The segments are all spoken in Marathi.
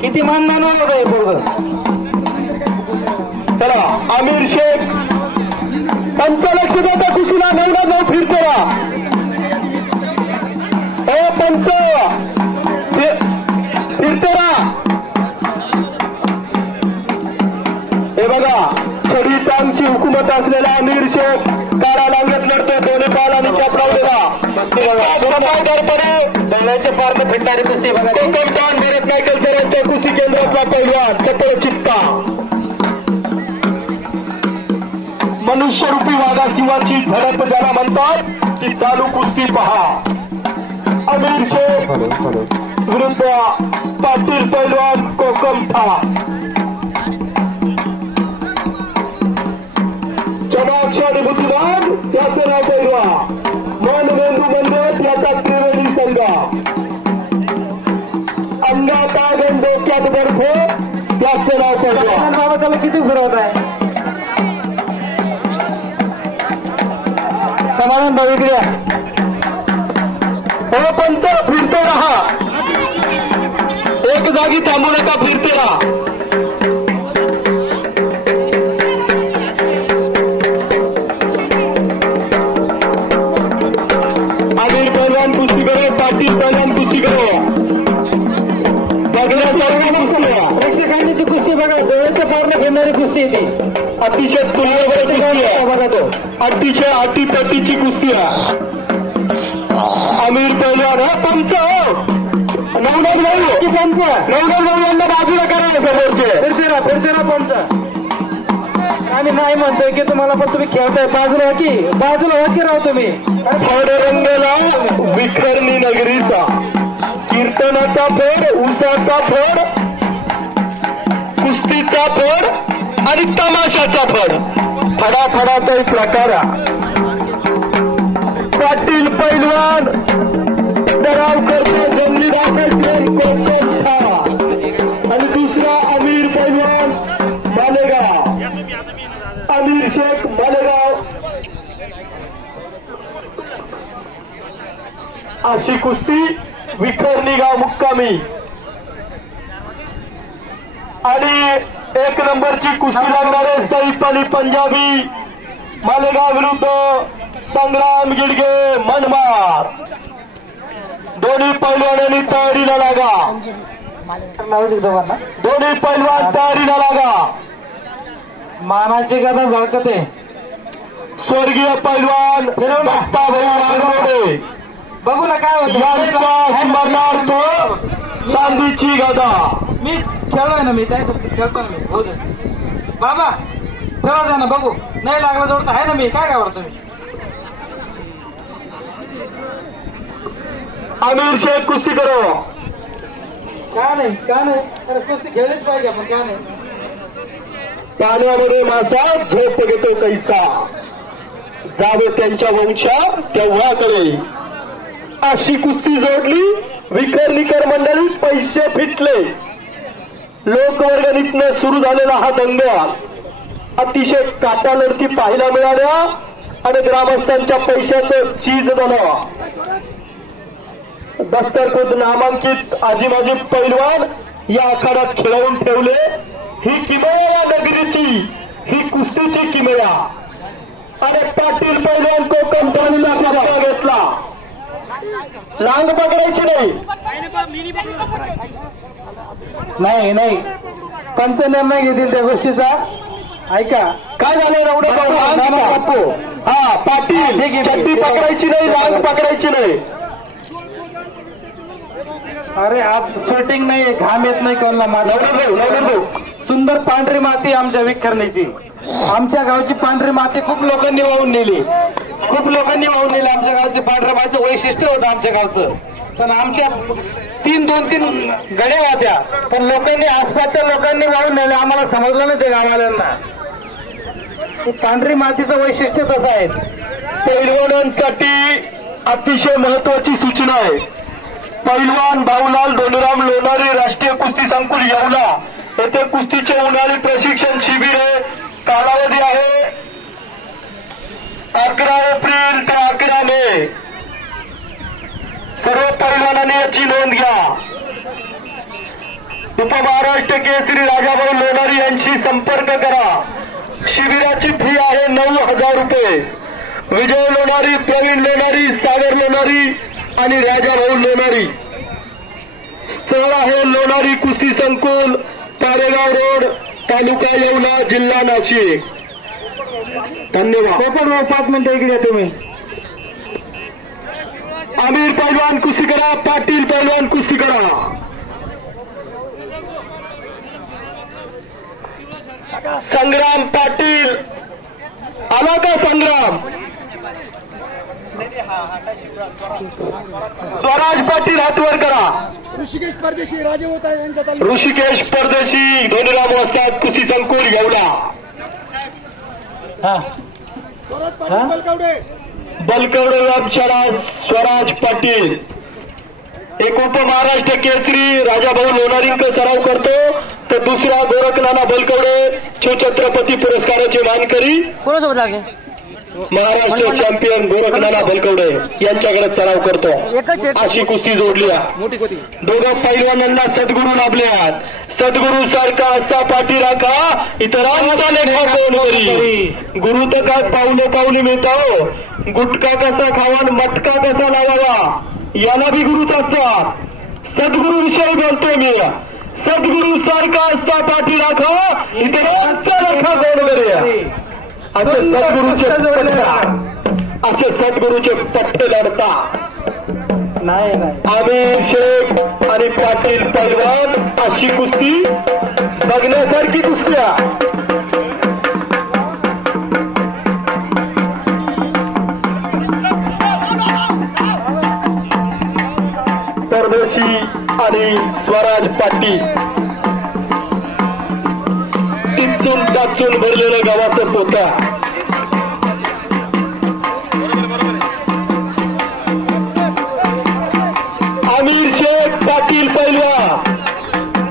किती मानधन होत बघ. चला आमिर शेख 5 लक्ष देता कुस्तीला. 9 फिरते रा. हे 5 फिरते रा. हे बघा छडी टांगची हुकूमत असलेला आमिर शेख कारा लांगत लढतो. दोन्ही पाल आणि कॅप लावलेला. बैलाच्या पारनं फिरणारी कुस्ती बघा. कोकणपान भरत नायकल सरांच्या कुस्ती केंद्रातला पैलवान कपल चित्ता. मनुष्यरूपी वाघाशिवाची झडप ज्याला म्हणतात ती चालू कुस्ती पहा. आमिर शेख विरुद्ध पाटील पैलवान कोकमठा. चमाक्ष आणि बुद्धिमान त्याचं नाव पैलवान. मन मेंदू म्हणजे त्याचा त्रिवेणी संघ. अंगात आग आणि डोक्यात बर्फ त्याचं नाव पैलवान. बाबा त्याला किती फिरवत आहे समाधान बघितल्या. हो 5 फिरते रहा. एक जागी थांबू नका. फिरते राहा. आमिर पैलवान कुस्ती करो. पाटील पैलवान कुस्ती करो. बघण्यासारखी कुस्ती. प्रेक्षकांनी ती कुस्ती बघा. डोळ्याच्या पारनं घेणारी कुस्ती ती. अतिशय तुल्यबळाची कुस्ती आहे बघा. तो अतिशय अटीतटीची कुस्ती आहे. आमिर पैलवान 5 9 यांना बाजूला करायला समोरचे. फिरते ना 5. आणि नाही म्हणतोय की तुम्हाला पण तुम्ही खेळताय. बाजूला हो की राव तुम्ही. रंगला विखरणी नगरीचा. कीर्तनाचा फोड, ऊसाचा फोड, कुस्तीचा फोड आणि तमाशाचा फोड. फडाफडाचा एक प्रकार. पाटील पैलवान सराव करतो. जंगली दाखल कोकणठा. आणि दुसरा आमिर पैलवान मालेगाव. आमिर शेख मालेगाव. अशी कुस्ती विखरणी गाव मुक्कामी. आणि 1 नंबरची कुस्ती लागणारे सईफ अली पंजाबी मालेगाव विरुद्ध संग्राम गिडगे मनमार. दोन्ही पैलवानांनी तयारीला लागा. दोन्ही पैलवान तयारीला लागा. मानाची गदा झळकते. स्वर्गीय पैलवान दत्ताभाऊ वाघमोडे बघू ना काय होतं. यांच्या स्मरणार्थ चांदीची गदा. मी खेळलोय ना. मी खेळतो ना. मी हो दे बाबा. खेळा द्या ना बघू. नाही लागला जवळ आहे ना. मी काय घाबरतो तुम्ही. आमिर शेख कुस्ती करो. का नाही कुस्ती खेळलीच पाहिजे आपण. का नाही. पाण्यामध्ये मासा झोप घेतो कैसा. जावं त्यांच्या वंशात तेव्हाकडे. अशी कुस्ती जोडली. विखरणीकर मंडळी पैसे फिटले. लोकवर्गणीतनं सुरू झालेला हा दंगा अतिशय काटा लढती पाहायला मिळाल्या. आणि ग्रामस्थांच्या पैशाचं चीज झालं. दस्तरखुद नामांकित आजी पैलवान या आखाड्यात खेळवून ठेवले. ही किमया नगरीची, ही कुस्तीची किमया. आणि पाटील पैलवान कोकणठाणीला कब्जा घेतला. लांग पकडायची नाही. पंच निर्णय घेतील त्या गोष्टीचा. ऐका काय झालं एवढं. हा पाटील चड्डी पकडायची नाही. लांग पकडायची नाही. अरे आज शूटिंग नाही. घाम येत नाही कोणाला. माझा सुंदर पांढरी माती आमच्या विखरणीची. आमच्या गावची पांढरी माती खूप लोकांनी वाहून नेली. आमच्या गावची पांढऱ्या मातीचं वैशिष्ट्य होतं आमच्या गावचं. पण आमच्या 2-3 गड्या होत्या. पण लोकांनी आसपासच्या लोकांनी वाहून नेले. आम्हाला समजलं नाही ते गावाल्यांना. पांढरी मातीचं वैशिष्ट्य तसं आहे. पैलवानांसाठी अतिशय महत्वाची सूचना आहे. पैलवान भाऊलाल डोलराम लोणारी राष्ट्रीय कुस्ती संकुल येवला येथे कुस्तीचे उन्हाळी प्रशिक्षण शिबिर आहे. कालावधी आहे 11 एप्रिल ते 11 मे. सर्व पैलवानांनी याची नोंद घ्या. उपमहाराष्ट्र केसरी राजाभाऊ लोणारी यांशी संपर्क करा. शिबिराची फी आहे 9,000 रुपये. विजय लोणारी, प्रवीण लोणारी, सागर लोणारी आणि राजाभाऊ लोणारी. स्थळ आहे लोणारी कुस्ती संकुल, तारेगाव रोड, तालुका येवला, जिल्हा नाशिक. धन्यवाद. 5 मिनिटं इकडे तुम्ही. आमिर पैलवान कुस्ती करा, पाटील पैलवान कुस्ती करा. संग्राम पाटील आला का? संग्राम स्वराज पाटील हातवर करा. ऋषिकेश परदेशी राजे होत आहे यांच्या तालुक्यात. ऋषिकेश परदेशी धोनीराम वस्ताद कुस्ती संकुल येवला. स्वराज पाटील बलकवडे. बलकवडे व्यापशाळा स्वराज पाटील. एक उपमहाराष्ट्र केसरी राजाभाऊ लोणारींक सराव करतो, तर दुसरा गोरखनाना बलकवडे शिवछत्रपती पुरस्काराचे मानकरी कोणासोबत लागे महाराष्ट्र चॅम्पियन गोरखनाना बलकवडे यांच्याकडे सराव करतो. अशी कुस्ती जोडली. दोघं पैलवानांना सद्गुरू लाभल्यात. सद्गुरू सारखा असा पाठी राखा, इतरांचा लेखा कोण करी. गुरु तर काय पावले पावली मिळतो. गुटखा कसा खावा, मटका कसा लावावा, याला बी गुरुच असतात. सद्गुरू विषयी बोलतोय मी. सद्गुरू सारखा असता पाठी राखा, इतरांचा लेखा कोण करी. असे सद्गुरूचे पट्टे लढता. आमिर शेख आणि पाटील पैलवान अशी कुस्ती बघण्यासारखी कुस्ती आहे. परदेशी आणि स्वराज पाटील टिचून टाचून भरलेलं गावाचं पोता. आमिर शेख पाटील पैलवान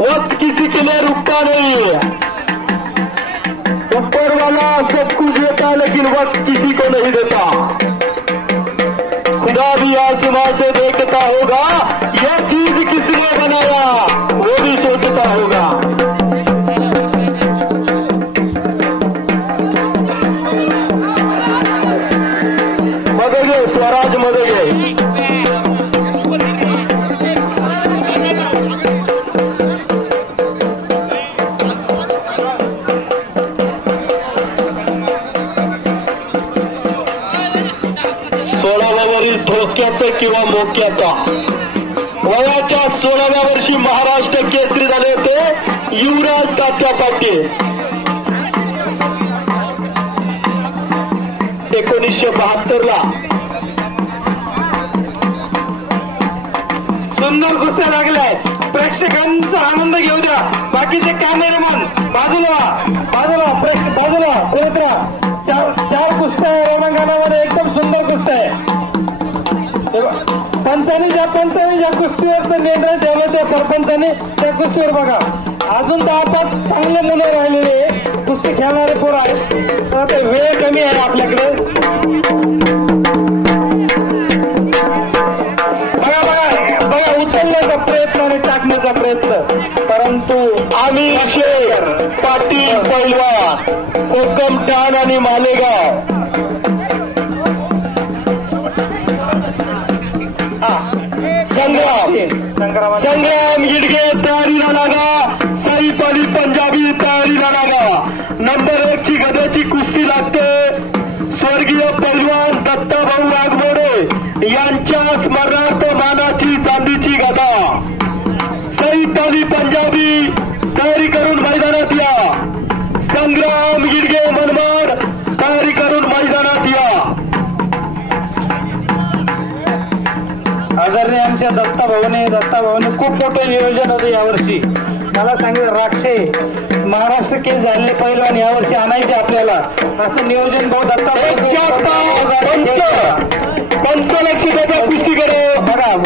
वक्त किसी के लिए रुकता नहीं. ऊपर वाला सब कुछ देता लेकिन वक्त किसी को नहीं देता. खुदा भी आसमां से देखता होगा, यह चीज किसने बनाया वो भी सोचता होगा. मदगे स्वराज मदगे. 16व्या वरील धोक्याचं किंवा मोक्याचा. वयाच्या 16व्या वर्षी महाराष्ट्र केसरी झाले होते युवराज तात्या पाटील. 1972ला सुंदर कुस्त्या लागल्यात. प्रेक्षकांचा आनंद घेऊ द्या. बाकीचे कॅमेरामन बाजूला बाजूला बाजूला करत राहा. चार कुस्त्या रणांगणामध्ये एकदम सुंदर कुस्त्या आहे. पंचांनी ज्या कुस्तीवर निर्णय ठेवला त्या सरपंचांनी त्या कुस्तीवर बघा. अजून तर आता चांगले मुलं राहिलेले कुस्ती खेळणारे पोरं आहेत, तर वेळ कमी आहे आपल्याकडे. बघा उचलण्याचा प्रयत्न आणि टाकण्याचा प्रयत्न, परंतु आमिर शेख पाटील पैलवान कोकम ठाण आणि मालेगाव संग्राम गिडगे तयारीला लागा. साईप अली पंजाबी तयारीला लागा. नंबर 1 ची गद्याची कुस्ती लागते. स्वर्गीय पैलवान दत्ताभाऊ वाघमोडे यांच्या स्मरणार्थ मानाची चांदीची गदा. साईप अली पंजाबी तयारी करून मैदानात या. संग्राम गिडगे मनमाड तयारी करून मैदानात या. आदरणीय आमच्या दत्ताभाऊने खूप मोठं नियोजन होतं यावर्षी. मला सांगितलं राक्षे महाराष्ट्र केस झालेले पैलवान यावर्षी आणायचे आपल्याला, असं नियोजन भाऊ दत्ताभाऊ पंचलक्ष कुस्ती करे. बघा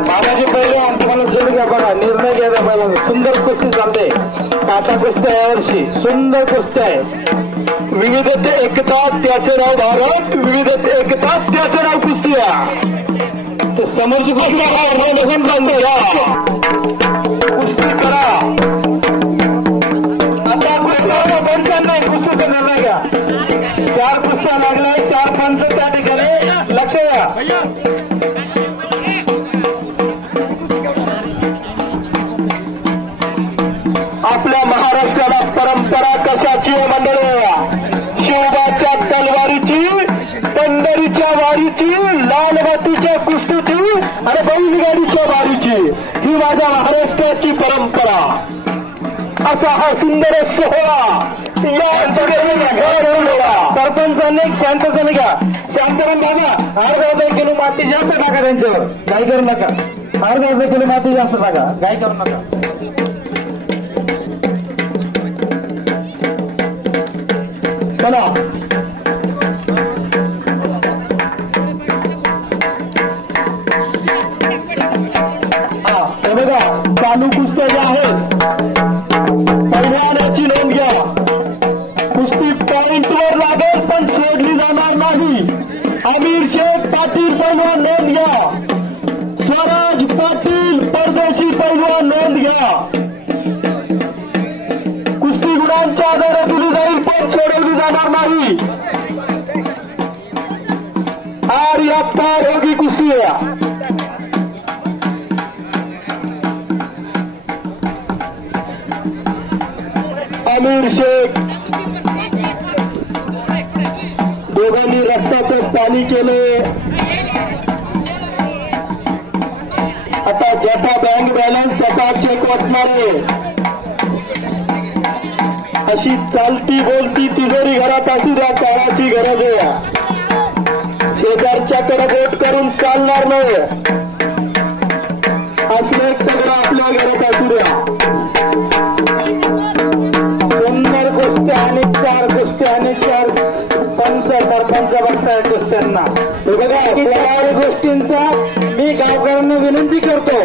बाबाजी पैलवान तुम्हाला जोडू द्या. बघा निर्णय घ्यायचा बघा. सुंदर कुस्ती चालते. काटा कुस्त्या यावर्षी सुंदर कुस्त्या आहे. विविधते एकता त्याचे नाव भारत. विविधते एकता त्याचे नाव कुस्ती आहे. तर समोरची कुस्ती करा. आता पंचांना नाही कुस्ती करणार नाही का? 4 कुस्त्या लागलाय, 4 पंच त्या ठिकाणी. लक्ष द्या. भैया आपल्या महाराष्ट्राला परंपरा कशाची आहे मंडळी? शिवबाच्या तलवारीची, पंढरीच्या वारीची, लालबत्तीच्या कुस्तीची आणि बैलगाडीच्या वारीची ही माझ्या महाराष्ट्राची परंपरा. असा हा सुंदर सोहळा सरपंचांनी शांततेने घ्या. शांतराम बाबा, 8,000 किलो माती जास्त टाका त्यांच्यावर. काय करू नका. 8,000 किलो माती जास्त टाका. काय करू नका. चला हे बघा, चालू कुस्त्या ज्या आहेत पहिल्याची नोंद घ्या. कुस्ती पॉइंटवर लागेल पण सोडली जाणार नाही. आमिर शेख पाटील पैलवान नोंद घ्या. स्वराज पाटील परदेशी पैलवान नोंद घ्या. कुस्ती गुणांच्या आधारे दिली जाईल पण सोडवली जाणार नाही. आर्याप्पा योगी कुस्ती आहे. आमिर शेख दोघांनी रक्ताचं पाणी केले. आता ज्याचा बँक बॅलन्स त्याचा चेक वाटणारे. अशी चालती बोलती तिजोरी घरात असू द्या, काळाची गरज आहे. शेजारच्याकडे बोट करून चालणार नाही. असले एक तगडा आपल्या घरात असू द्या. सुंदर कुस्त्या आणि 4 कुस्त्या आणि 4 पंच सरपंच बघताय कुस्त्यांना. हे बघा, या गोष्टींचा मी गावकऱ्यांना विनंती करतो.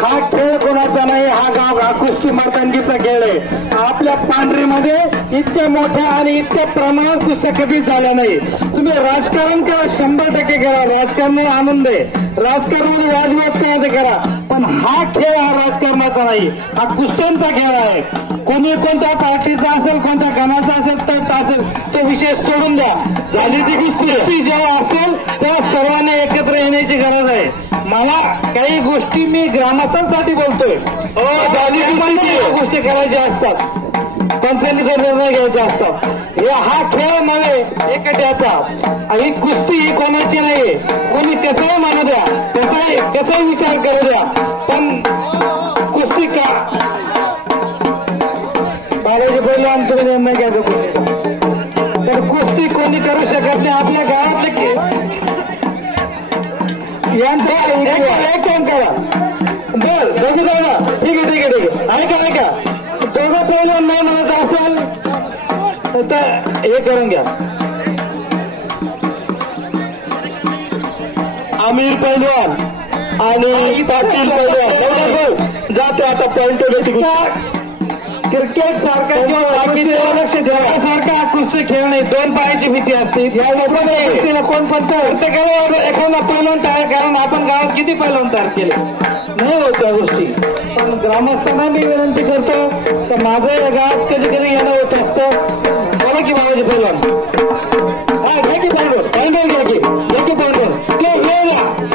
हा खेळ कोणाचा नाही. हा कुस्ती मर्दानगीचा खेळ आहे. आपल्या पांढरीमध्ये इतक्या मोठ्या आणि इतक्या प्रमाणात कुस्त्या कधीच झाल्या नाही. तुम्ही राजकारण करा, 100% करा. राजकारणाला आनंद आहे. राजकारणामध्ये वादविवाद करायचं करा, पण हा खेळ हा राजकारणाचा नाही. हा कुस्त्यांचा खेळ आहे. कोणी कोणत्या पार्टीचा असेल, कोणत्या गणाचा असेल, तट असेल, तो विषय सोडून द्या. झाली ती कुस्ती जेव्हा असेल तेव्हा सर्वांनी एकत्र येण्याची गरज आहे. मला काही गोष्टी मी ग्रामस्थांसाठी बोलतोय. गोष्टी करायच्या असतात, पंचायतीचा निर्णय घ्यायचे असतात. हा खेळ नव्हे एकट्याचा. आणि कुस्ती ही कोणाची नाहीये. कोणी कसंही म्हणू द्या, कसाही विचार करू द्या, पण कुस्ती का बाबाजी बोलले आमचा निर्णय घ्यायचा कुस्तीचा. तर कुस्ती कोणी करू शकत नाही. आपल्या गावातले यांचं एक काम करा. बर दोघी जाऊ. ठीक आहे. ऐका दोघं पहिलं नाही म्हणत असेल तर हे करून घ्या. आमिर पैलवान आणि पाटील पैलवान जाते आता पॉइंट. क्रिकेट सारखा किंवा लक्ष ठेवण्यासारखा कुस्ती खेळ नाही. 2 पायाची भीती असते. कुस्तीला कोण प्रत्येकाला एखादा पैलवान तयार, कारण आपण गावात किती पैलवान तयार केले नाही होत त्या गोष्टी. पण ग्रामस्थांना मी विनंती करतो तर माझं या गावात कधी येणं होत असतं. बोला की बाबाजी पैलवान, हा घ्या की पॉइंट घ्या की पॉइंट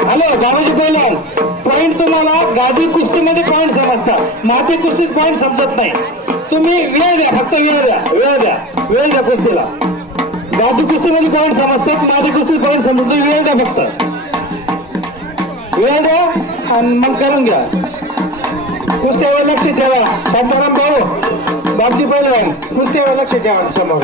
हॅलो बाबाजी पैलवान. पॉइंट तुम्हाला गादी कुस्तीमध्ये पॉइंट समजतात, माती कुस्तीत पॉइंट समजत नाही. तुम्ही वेळ द्या, फक्त वेळ द्या कुस्तीला. गादी कुस्तीमध्ये पॉइंट समजतात, माती कुस्तीत पॉइंट समजतो. वेळ द्या, फक्त वेळ द्या आणि मग करून घ्या. कुस्त्यावर लक्ष ठेवा. शांताराम भाऊ, बाबजी पैलवान, कुस्त्यावर लक्ष ठेवा. समोर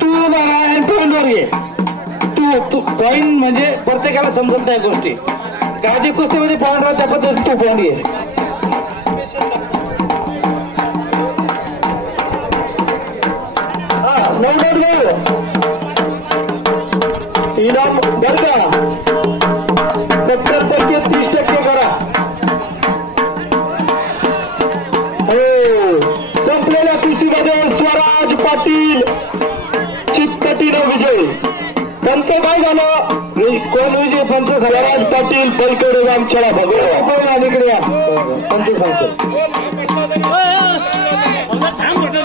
तू नारायण पॉइंटवर घे. तू पॉइंट म्हणजे प्रत्येकाला समजत नाही गोष्टी. गादी कुस्तीमध्ये पॉइंट राहत त्या पद्धतीत तू पॉइंट घे. इनाम बरं का 70% 30% करा. हो, संपलेल्या कुस्तीमध्ये स्वरा पाटील चित्ततीनं विजय. पंच काय झालं? कोण विजय? पंच खलाराज पाटील बलकडे रामचळा भगवान आणि इकडे या. पंच सांगतो